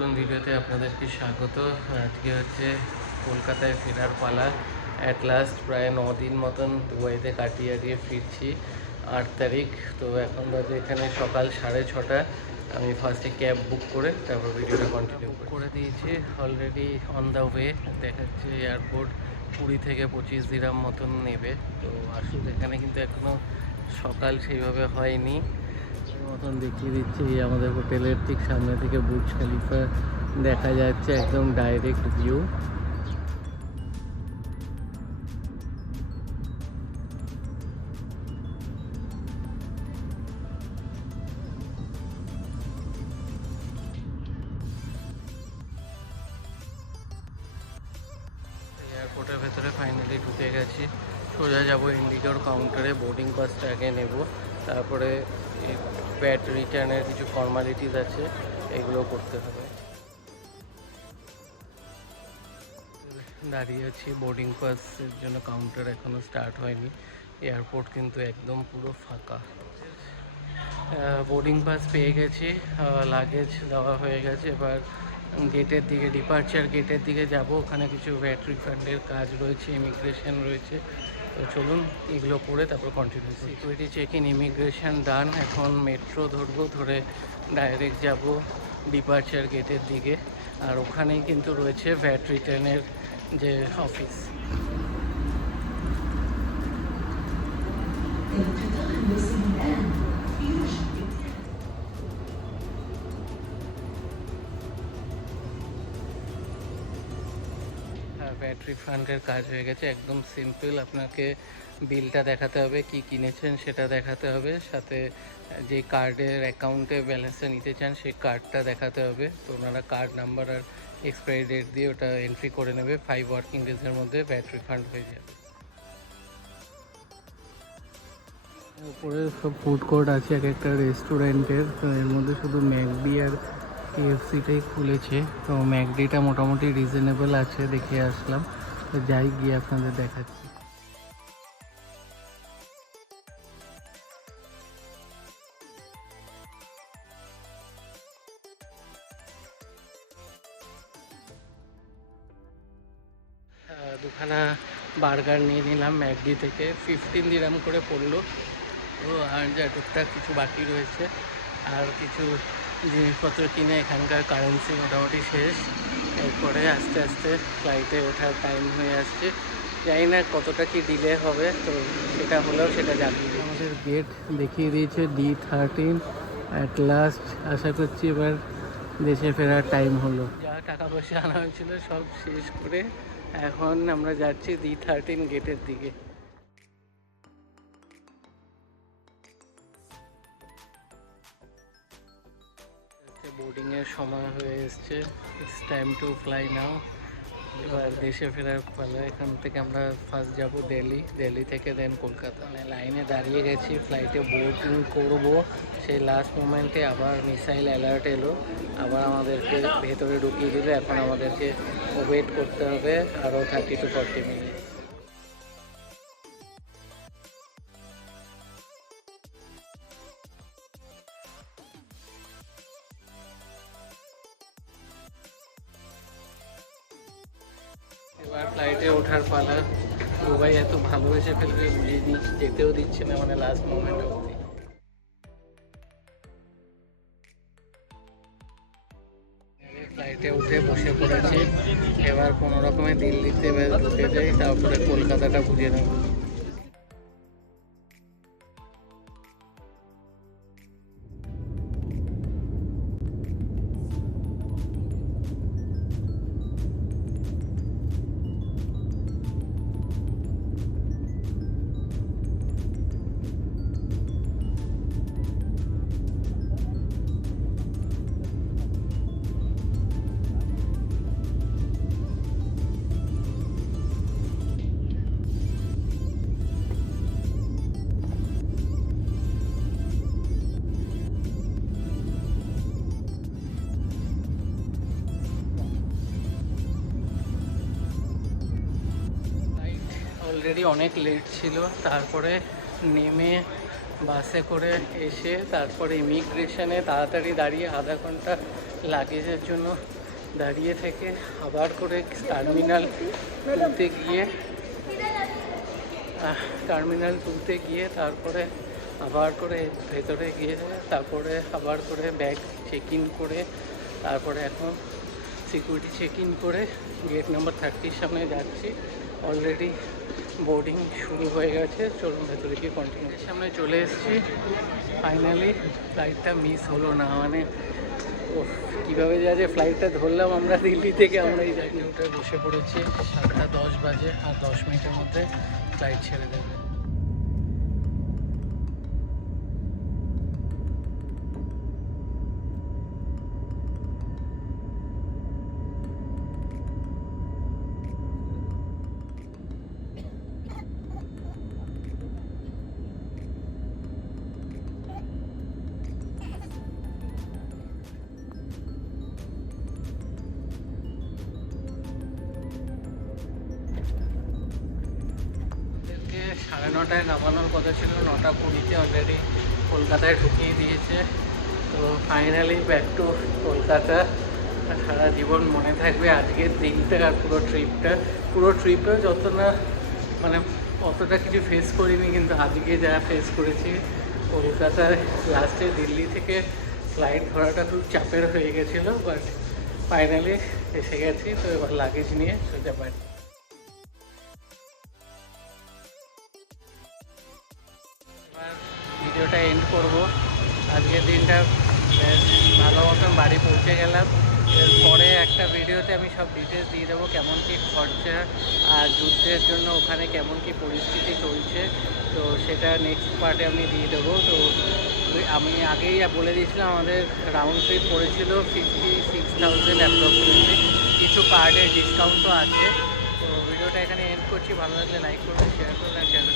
নতুন ভিডিওতে আপনাদেরকে স্বাগত। আজকে হচ্ছে কলকাতায় ফেরার পালা। অ্যাট লাস্ট প্রায় 9 দিন মতন দুবাইতে কাটিয়ে ফিরছি 8 তারিখ। তো এখন বাজে এখানে সকাল 6:30। আমি ফার্স্টে ক্যাব বুক করে তারপর ভিডিওটা কন্টিনিউ করে দিয়েছি। অলরেডি অন দ্য ওয়ে দেখাচ্ছে এয়ারপোর্ট। 20 থেকে 25 দিরহাম মতন নেবে। তো আসুন, এখানে কিন্তু এখনও সকাল সেইভাবে হয়নি মতন দেখিয়ে দিচ্ছি। আমাদের হোটেলের ঠিক সামনে থেকে বুর্জ খলিফা দেখা যাচ্ছে, একদম ডাইরেক্ট ভিউ। এয়ারপোর্টের ভেতরে ফাইনালি ঢুকে গেছি। সোজা যাব ইন্ডিগোর কাউন্টারে, বোর্ডিং পাসটা আগে নেব, তারপরে ব্যাট রিটার্নের কিছু ফর্মালিটিস আছে, এগুলো করতে হবে। দাঁড়িয়ে আছি বোর্ডিং পাসের জন্য, কাউন্টার এখনও স্টার্ট হয়নি। এয়ারপোর্ট কিন্তু একদম পুরো ফাঁকা। বোর্ডিং পাস পেয়ে গেছি, লাগেজ দেওয়া হয়ে গেছে। এবার গেটের দিকে, ডিপার্চার গেটের দিকে যাব। ওখানে কিছু ভ্যাট রিফান্ডের কাজ রয়েছে, ইমিগ্রেশন রয়েছে। তো চলুন এগুলো করে তারপর continue. Security check in, immigration done. এখন মেট্রো ধরবো, ধরে ডাইরেক্ট যাব ডিপার্চার গেটের দিকে। আর ওখানেই কিন্তু রয়েছে ভ্যাট রিটার্নের যে অফিস। ভ্যাট রিফান্ডের কাজ হয়ে গেছে, একদম সিম্পল। আপনাকে বিলটা দেখাতে হবে, কি কিনেছেন সেটা দেখাতে হবে, সাথে যে কার্ডের অ্যাকাউন্টে ব্যালেন্সটা নিতে চান সেই কার্ডটা দেখাতে হবে। তো ওনারা কার্ড নাম্বার আর এক্সপায়ারি ডেট দিয়ে ওটা এন্ট্রি করে নেবে। 5 ওয়ার্কিং ডেজের মধ্যে ভ্যাট রিফান্ড হয়ে যাবে। উপরে সব ফুড কোর্ট আছে এক একটা রেস্টুরেন্টের। তো এর মধ্যে শুধু ম্যাকডি আর কেএফসিটাই খুলেছে। তো ম্যাকডিটা মোটামুটি রিজনেবল আছে, দেখে আসলাম। তো যাই, গিয়ে আপনাদের দেখাচ্ছি। দুখানা বার্গার নিয়ে নিলাম ম্যাকডি থেকে, 15 দিরহাম করে পড়লো। তো আর যা টুকটাক কিছু বাকি রয়েছে, আর কিছু জিনিসপত্র কিনে এখানকার কারেন্সি মোটামুটি শেষ। এরপরে আস্তে আস্তে ফ্লাইটে ওঠার টাইম হয়ে আসছে। জানি না কতটা কি ডিলে হবে, তো সেটা হলেও সেটা জানিয়ে দিই। আমাদের গেট দেখিয়ে দিয়েছে D13। অ্যাট লাস্ট আশা করছি এবার দেশে ফেরার টাইম হলো। যা টাকা পয়সা আনা হয়েছিল সব শেষ করে এখন আমরা যাচ্ছি D13 গেটের দিকে। বোর্ডিংয়ের সময় হয়ে এসছে, ইটস টাইম টু ফ্লাই নাও। এবার দেশে ফেরার পালা। এখান থেকে আমরা ফার্স্ট যাব দিল্লি থেকে দেন কলকাতা। মানে লাইনে দাঁড়িয়ে গেছি, ফ্লাইটে বোর্ডিং করব। সেই লাস্ট মোমেন্টে আবার মিসাইল অ্যালার্ট এলো, আবার আমাদেরকে ভেতরে ঢুকিয়ে দিল। এখন আমাদেরকে ওয়েট করতে হবে আরও 30 to 40 মিনিট। এবার ফ্লাইটে ওঠার পালা। দুবাই এত ভালোবেসে ফেলবে বুঝিনি, যেতেও দিচ্ছে না, মানে লাস্ট মোমেন্ট অবধি। ফ্লাইটে উঠে বসে পড়েছি। এবার কোনো রকমে দিল্লিতে ঢুকে যাই, তারপরে কলকাতাটা বুঝে নেব। অলরেডি অনেক লেট ছিল, তারপরে নেমে বাসে করে এসে তারপরে ইমিগ্রেশনে তাড়াতাড়ি দাঁড়িয়ে আধা ঘন্টা লাগেজের জন্য দাঁড়িয়ে থেকে আবার করে টার্মিনাল টুতে গিয়ে তারপরে আবার করে ভেতরে গিয়ে তারপরে আবার করে ব্যাগ চেক ইন করে তারপরে এখন সিকিউরিটি চেক ইন করে গেট নাম্বার 30 সামনে যাচ্ছি। অলরেডি বোর্ডিং শুরু হয়ে গেছে, চলুন ভেতরে গিয়ে কন্টিনিউ। সামনে চলে এসেছি, ফাইনালি ফ্লাইটটা মিস হলো না। মানে কীভাবে যে ফ্লাইটটা ধরলাম আমরা দিল্লি থেকে, আমরা এই জায়গায় উঠে বসে পড়েছি। 7:10 বাজে, আর 10 মিনিটের মধ্যে ফ্লাইট ছেড়ে দেবে। ওদেরকে 9:30 নামানোর কথা ছিল, 9:20 অলরেডি কলকাতায় ঢুকিয়ে দিয়েছে। তো ফাইনালি ব্যাক টু কলকাতা। সারা জীবন মনে থাকবে আজকের দিনটা আর পুরো ট্রিপে যত না মানে অতটা কিছু ফেস করিনি, কিন্তু আজকে যা ফেস করেছি কলকাতায়। লাস্টে দিল্লি থেকে ফ্লাইট ধরাটা খুব চাপের হয়ে গেছিলো, বাট ফাইনালি এসে গেছি। তো এবার লাগেজ নিয়ে সোজা বাড়ি। এবার ভিডিওটা এন্ড করব। আজকের দিনটা বেশ ভালো মতন বাড়ি পৌঁছে গেলাম। এরপরে একটা ভিডিওতে আমি সব ডিটেলস দিয়ে দেবো, কেমন কী খরচা আর যুদ্ধের জন্য ওখানে কেমন কী পরিস্থিতি চলছে। তো সেটা নেক্সট পার্টে আমি দিয়ে দেবো। তো আমি আগেই বলে দিয়েছিলাম আমাদের রাউন্ড ট্রিপ পড়েছিল 56,000 অ্যাপ্রক্সিমেটলি। কিছু কার্ডের ডিসকাউন্টও আছে। তো ভিডিওটা এখানে এন্ড করছি। ভালো লাগলে লাইক করবেন, শেয়ার করবেন।